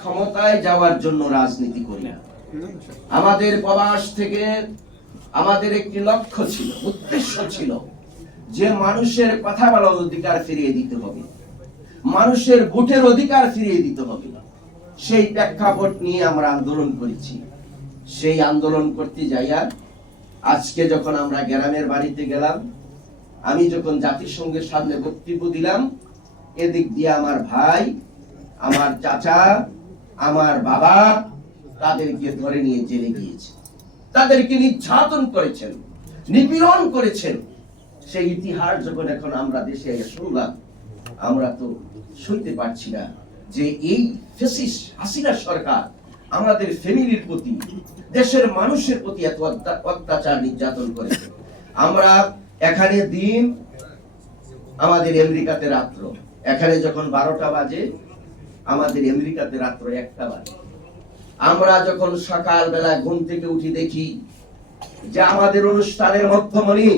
ক্ষমতায় যাওয়ার জন্য রাজনীতি করি না। আমাদের প্রবাস থেকে আমাদের একটি লক্ষ্য ছিল, উদ্দেশ্য ছিল যে মানুষের কথা বলার অধিকার ফিরিয়ে দিতে হবে। মানুষের ভোটের অধিকার ফিরিয়ে দিতে হবে। সেই প্রেক্ষাপট নিয়ে আমরা আন্দোলন করেছি। সেই আন্দোলন করতে যাইয়া আজকে যখন আমরা গ্রামের বাড়িতে গেলাম, আমি যখন জাতিসংঘের সামনে বক্তব্য দিলাম, এদিক দিয়ে আমার ভাই, আমার চাচা আমার বাবা তাদেরকে ধরে নিয়ে জেলে গিয়েছে। তাদেরকে নির্যাতন করেছেন, নিপীড়ন করেছেন। সেই ইতিহাস যখন এখন আমরা দেশে শুনলাম, আমরা তো শুনতে পারছি না যে এই ফেসিস হাসিনা সরকার আমাদের ফ্যামিলির প্রতি, দেশের মানুষের প্রতি এত অত্যাচার, নির্যাতন করেছে। আমরা এখানে দিন, আমাদের আমেরিকাতে রাত্র, এখানে যখন বারোটা বাজে আমাদের আমেরিকাতে রাত্র একটা বাজে। আমরা যখন সকাল বেলা ঘুম থেকে উঠি দেখি যে আমাদের অনুষ্ঠানের মধ্যমণি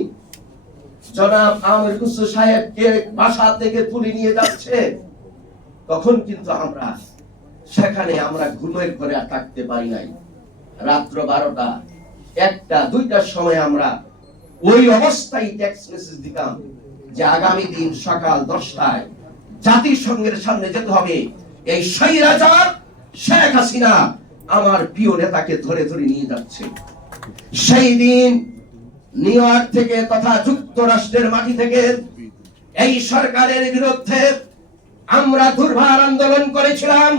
জনাব আমির কুসু সাহেবকে বাসা থেকে তুলে নিয়ে যাচ্ছে। তখন কিন্তু আমরা সেখানে আমরা ঘুমের আর থাকতে পারি নাই। রাত্র বারোটা, একটা, দুইটার সময় আমরা ওই অবস্থায় টেক্সট মেসেজ দিতাম যে আগামী দিন সকাল দশটায় জাতিসংঘের সামনে যেতে হবে। এই স্বৈরাচার শেখ হাসিনা আমার প্রিয় নেতাকে ধরে ধরে নিয়ে যাচ্ছে। সেই দিন নিউ ইয়র্ক থেকে তথা যুক্তরাষ্ট্রের মাটি থেকে এই সরকারের বিরুদ্ধে আমরা দুর্ভার আন্দোলন করেছিলাম।